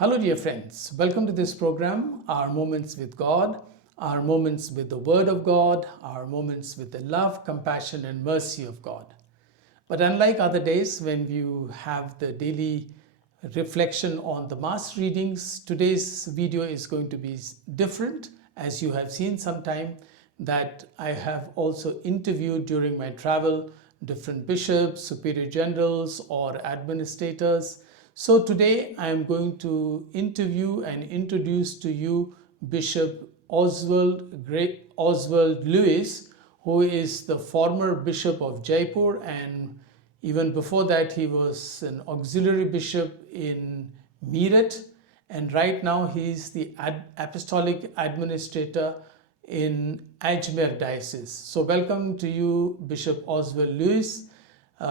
Hello, dear friends. Welcome to this program, Our Moments with God, our moments with the Word of God, our moments with the love, compassion, and mercy of God. But unlike other days when you have the daily reflection on the Mass readings, today's video is going to be different. As you have seen sometime, that I have also interviewed during my travel different bishops, superior generals, or administrators. So today I am going to interview and introduce to you Bishop Oswald Lewis, who is the former Bishop of Jaipur, and even before that he was an auxiliary bishop in Meerut, and right now he is the apostolic administrator in Ajmer Diocese. So welcome to you, Bishop Oswald Lewis.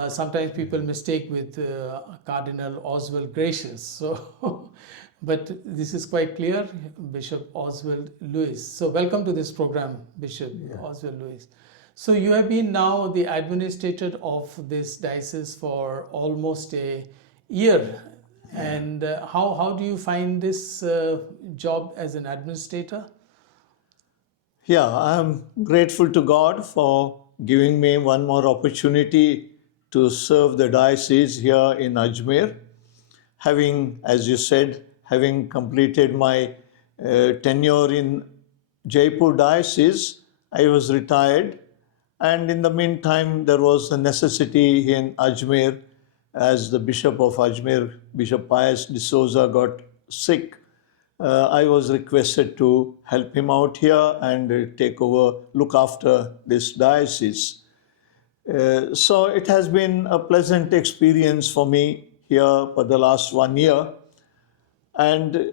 Sometimes people mistake with Cardinal Oswald Gracious. So, but this is quite clear, Bishop Oswald Lewis. So welcome to this program, Bishop Oswald Lewis. So you have been now the administrator of this diocese for almost a year. And how do you find this job as an administrator? Yeah, I'm grateful to God for giving me one more opportunity to serve the diocese here in Ajmer. Having, as you said, having completed my tenure in Jaipur diocese, I was retired. And in the meantime, there was a necessity in Ajmer as the Bishop of Ajmer, Bishop Pius de Souza, got sick. I was requested to help him out here and take over, look after this diocese. So it has been a pleasant experience for me here for the last 1 year. And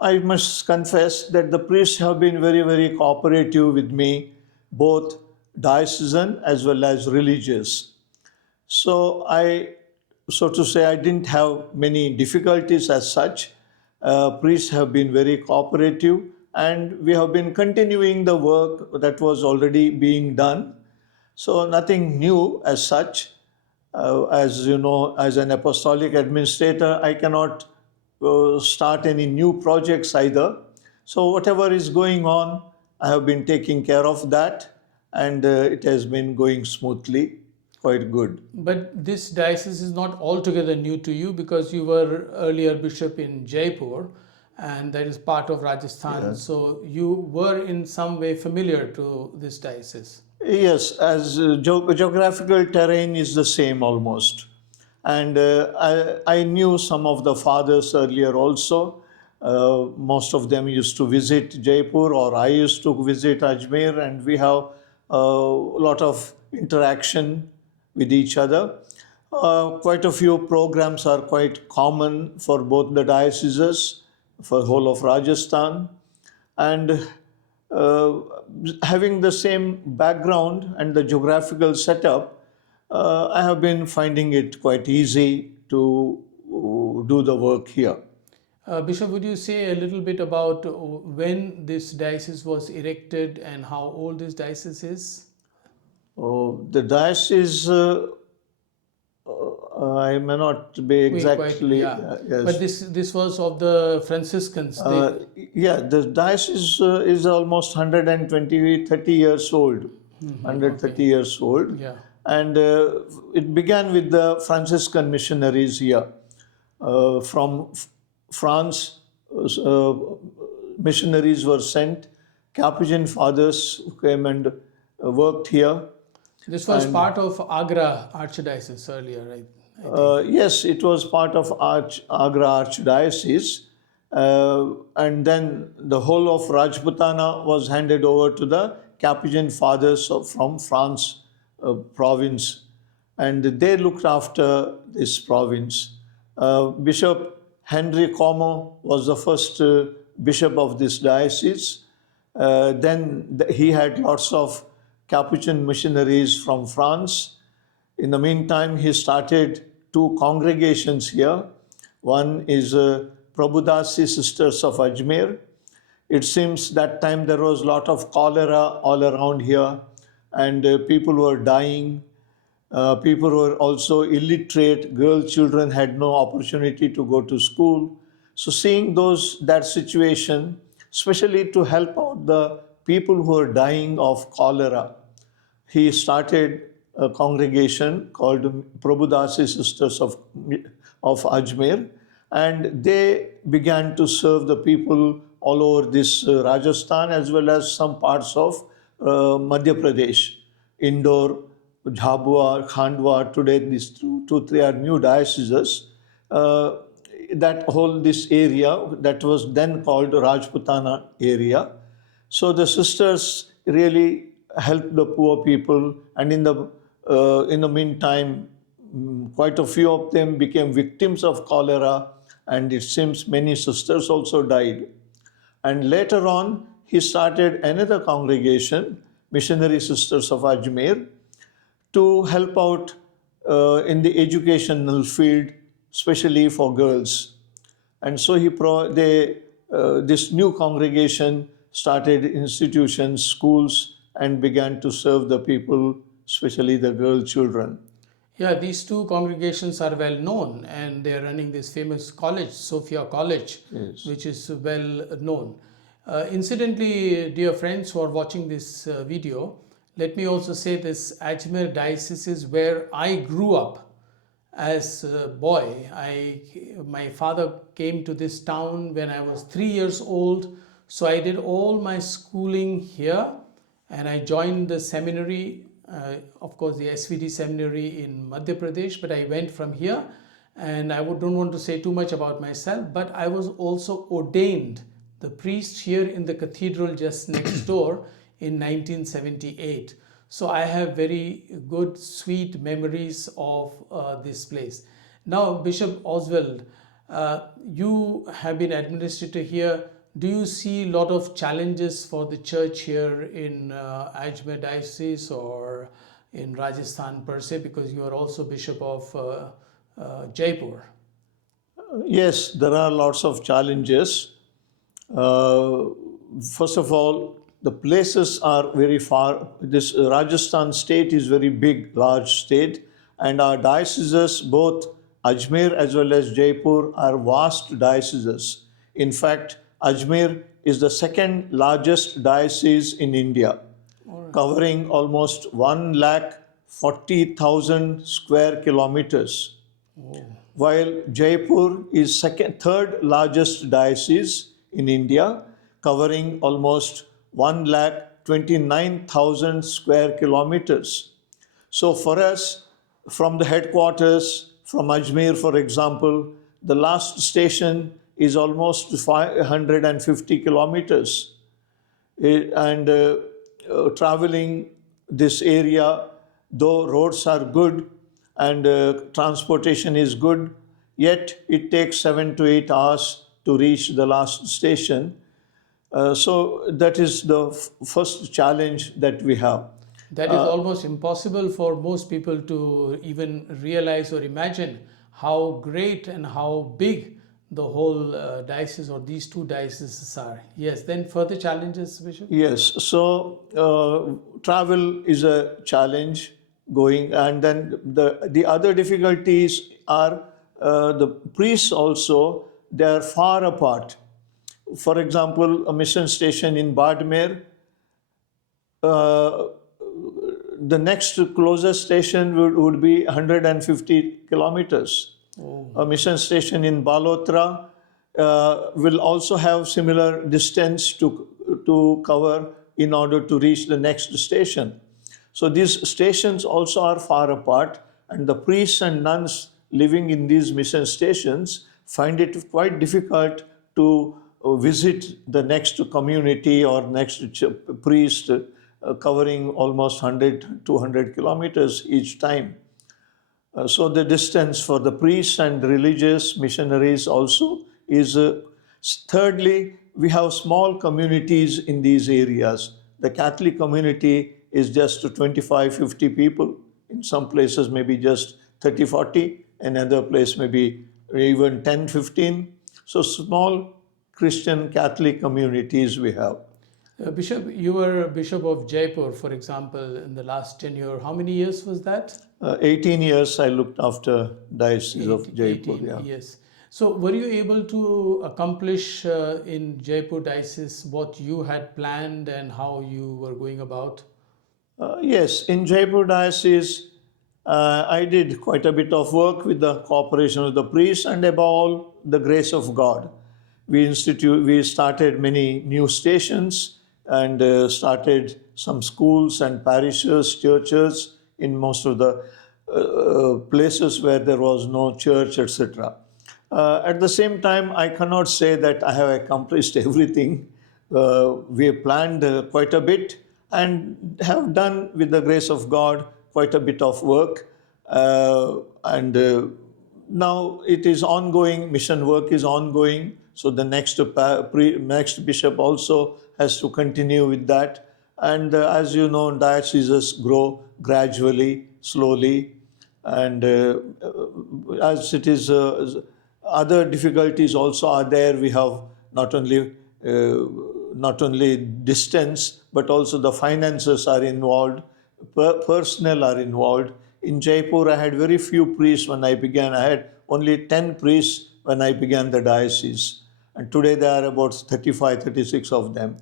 I must confess that the priests have been very, very cooperative with me, both diocesan as well as religious. So so to say, I didn't have many difficulties as such. Priests have been very cooperative, and we have been continuing the work that was already being done. So nothing new as such. As you know, as an apostolic administrator, I cannot start any new projects either. So whatever is going on, I have been taking care of that, and it has been going smoothly, quite good. But this diocese is not altogether new to you because you were earlier bishop in Jaipur, and that is part of Rajasthan. Yeah. So you were in some way familiar to this diocese. Yes, as geographical terrain is the same almost. And I knew some of the fathers earlier also. Most of them used to visit Jaipur, or I used to visit Ajmer, and we have a lot of interaction with each other. Quite a few programs are quite common for both the dioceses, for whole of Rajasthan. And having the same background and the geographical setup, I have been finding it quite easy to do the work here. Bishop, would you say a little bit about when this diocese was erected and how old this diocese is? The diocese, I may not be exactly. Yes. But this was of the Franciscans. Yeah, the diocese is almost 130 years old. 130 years old. Yeah. And it began with the Franciscan missionaries here. From France, missionaries were sent. Capuchin fathers came and worked here. This was part of Agra Archdiocese earlier, right? Yes, it was part of Agra Archdiocese. And then the whole of Rajputana was handed over to the Capuchin fathers from France province. And they looked after this province. Bishop Henry Como was the first bishop of this diocese. Then he had lots of Capuchin missionaries from France. In the meantime, he started 2 congregations here. One is Prabhudasi Sisters of Ajmer. It seems that time there was a lot of cholera all around here, and people were dying. People were also illiterate. Girl children had no opportunity to go to school. So seeing that situation, especially to help out the people who are dying of cholera, he started a congregation called Dasis Sisters of Ajmer, and they began to serve the people all over this Rajasthan as well as some parts of Madhya Pradesh, Indore, Jhabua, Khandwa. Today, these three are new dioceses. Uh, that whole this area that was then called Rajputana area. So the sisters really helped the poor people, and in the meantime, quite a few of them became victims of cholera, and it seems many sisters also died. And later on, he started another congregation, Missionary Sisters of Ajmer, to help out in the educational field, especially for girls. And so this new congregation started institutions, schools, and began to serve the people, especially the girl children. Yeah, these two congregations are well known, and they are running this famous college, Sophia College, Yes. which is well known. Incidentally, dear friends who are watching this video, let me also say this Ajmer diocese is where I grew up as a boy. My father came to this town when I was 3 years old, so I did all my schooling here, and I joined the seminary, of course the SVD seminary in Madhya Pradesh, but I went from here, and don't want to say too much about myself, but I was also ordained the priest here in the cathedral just next door in 1978. So I have very good, sweet memories of this place. Now, Bishop Oswald, you have been administrator here. Do you see a lot of challenges for the church here in Ajmer diocese or in Rajasthan per se, because you are also Bishop of Jaipur? Yes, there are lots of challenges. Uh, First of all, the places are very far. This Rajasthan state is very big, large state, and our dioceses, both Ajmer as well as Jaipur, are vast dioceses. In fact, Ajmer is the second largest diocese in India, covering almost 1,40,000 square kilometers, while Jaipur is third largest diocese in India, covering almost 1,29,000 square kilometers. So for us, from the headquarters, from Ajmer, for example, the last station is almost 550 kilometers. And traveling this area, though roads are good and transportation is good, yet it takes 7 to 8 hours to reach the last station. So that is the first challenge that we have. That is almost impossible for most people to even realize or imagine how great and how big the whole diocese or these two dioceses are. Yes, then further challenges, Bishop? Yes, so travel is a challenge going, and then the other difficulties are the priests also, they are far apart. For example, a mission station in Badmer, the next closest station would be 150 kilometers. A mission station in Balotra will also have similar distance to cover in order to reach the next station. So these stations also are far apart, and the priests and nuns living in these mission stations find it quite difficult to visit the next community or next priest, covering almost 100, 200 kilometers each time. So the distance for the priests and religious missionaries also is. Thirdly, we have small communities in these areas. The Catholic community is just 25, 50 people. In some places, maybe just 30, 40. Another place, maybe even 10, 15. So small Christian Catholic communities we have. Bishop, you were Bishop of Jaipur, for example, in the last tenure. How many years was that? 18 years I looked after Diocese of Jaipur. 18 Yeah. years. So, were you able to accomplish in Jaipur diocese what you had planned and how you were going about? Yes, in Jaipur diocese, I did quite a bit of work with the cooperation of the priests and above all the grace of God. We started many new stations and started some schools and parishes, churches in most of the places where there was no church, etc. At the same time, I cannot say that I have accomplished everything. We have planned quite a bit and have done, with the grace of God, quite a bit of work. And now it is ongoing, mission work is ongoing. So the next bishop also has to continue with that. And as you know, dioceses grow gradually, slowly. And as it is, other difficulties also are there. We have not only not only distance, but also the finances are involved, personnel are involved. In Jaipur, I had very few priests when I began. I had only 10 priests when I began the diocese. And today there are about 35, 36 of them.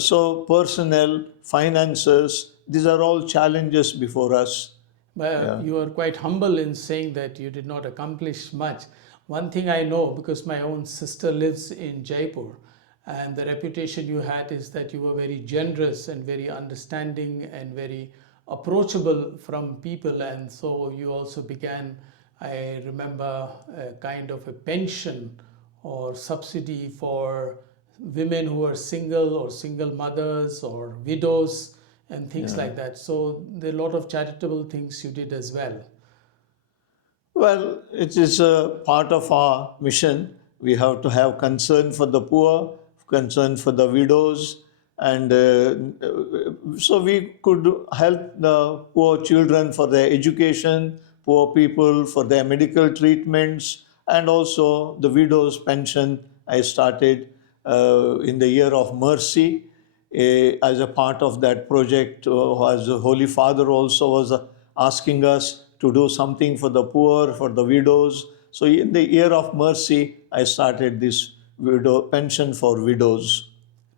So personnel, finances, these are all challenges before us. But you are quite humble in saying that you did not accomplish much. One thing I know, because my own sister lives in Jaipur, and the reputation you had is that you were very generous and very understanding and very approachable from people. And so you also began, I remember, a kind of a pension or subsidy for women who are single or single mothers or widows and things like that. So there are a lot of charitable things you did as well. Well, it is a part of our mission. We have to have concern for the poor, concern for the widows, and so we could help the poor children for their education, poor people for their medical treatments, and also the widows' pension. I started in the year of mercy as a part of that project. As the Holy Father also was asking us to do something for the poor, for the widows. So in the year of mercy, I started this widow pension for widows.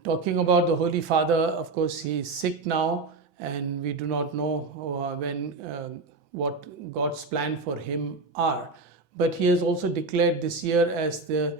Talking about the Holy Father, of course, he is sick now, and we do not know what God's plan for him are. But he has also declared this year as the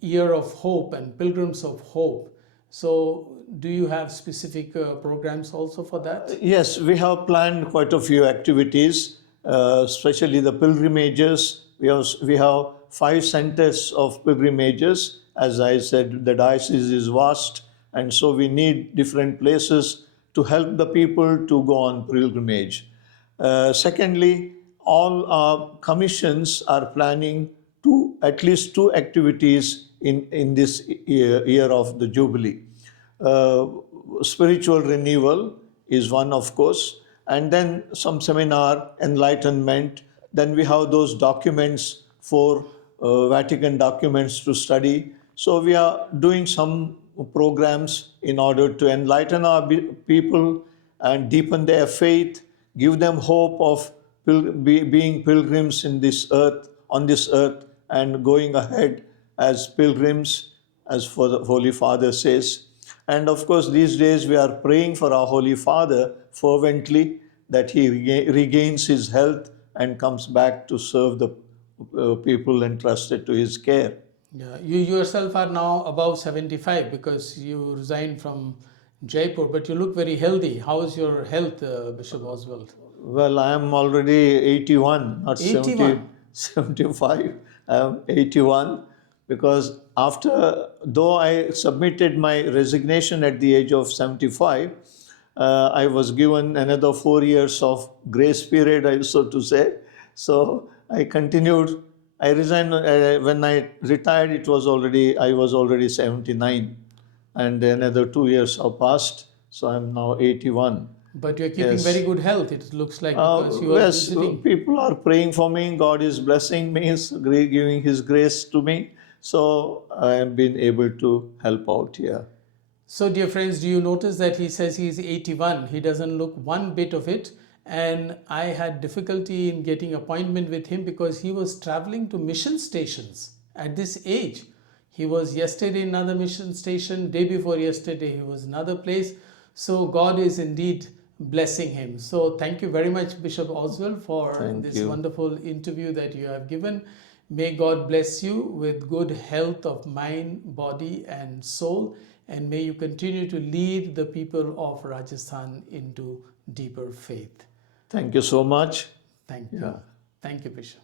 year of hope and pilgrims of hope. So, do you have specific programs also for that? Yes, we have planned quite a few activities, especially the pilgrimages. We have 5 centers of pilgrimages. As I said, the diocese is vast, and so we need different places to help the people to go on pilgrimage. Secondly, all our commissions are planning at least 2 activities in this year of the Jubilee. Uh, Spiritual renewal is one, of course, and then some seminar, enlightenment. Then we have those documents for Vatican documents to study. So we are doing some programs in order to enlighten our people and deepen their faith, give them hope of being pilgrims in this earth, on this earth, and going ahead as pilgrims, as for the Holy Father says. And of course, these days we are praying for our Holy Father fervently that he regains his health and comes back to serve the people entrusted to his care. Yeah, you yourself are now above 75 because you resigned from Jaipur, but you look very healthy. How is your health, Bishop Oswald? Well, I am already 81, not 81. 75. I am 81 because though I submitted my resignation at the age of 75, I was given another 4 years of grace period, so to say. So I continued. I resigned when I retired. I was already 79, and another 2 years have passed. So I'm now 81. But you're keeping Yes. very good health, it looks like, because you are Yes, visiting. people are praying for me. God is blessing me, is giving His grace to me. So I have been able to help out here. So, dear friends, do you notice that he says he is 81? He doesn't look one bit of it. and I had difficulty in getting appointment with him because he was traveling to mission stations at this age. He was yesterday in another mission station, day before yesterday he was in another place. So God is indeed blessing him. So thank you very much, Bishop Oswald, for Thank this you. wonderful interview that you have given. May God bless you with good health of mind, body, and soul, and may you continue to lead the people of Rajasthan into deeper faith. Thank you so much. Thank you. Yeah. Thank you, Bishop.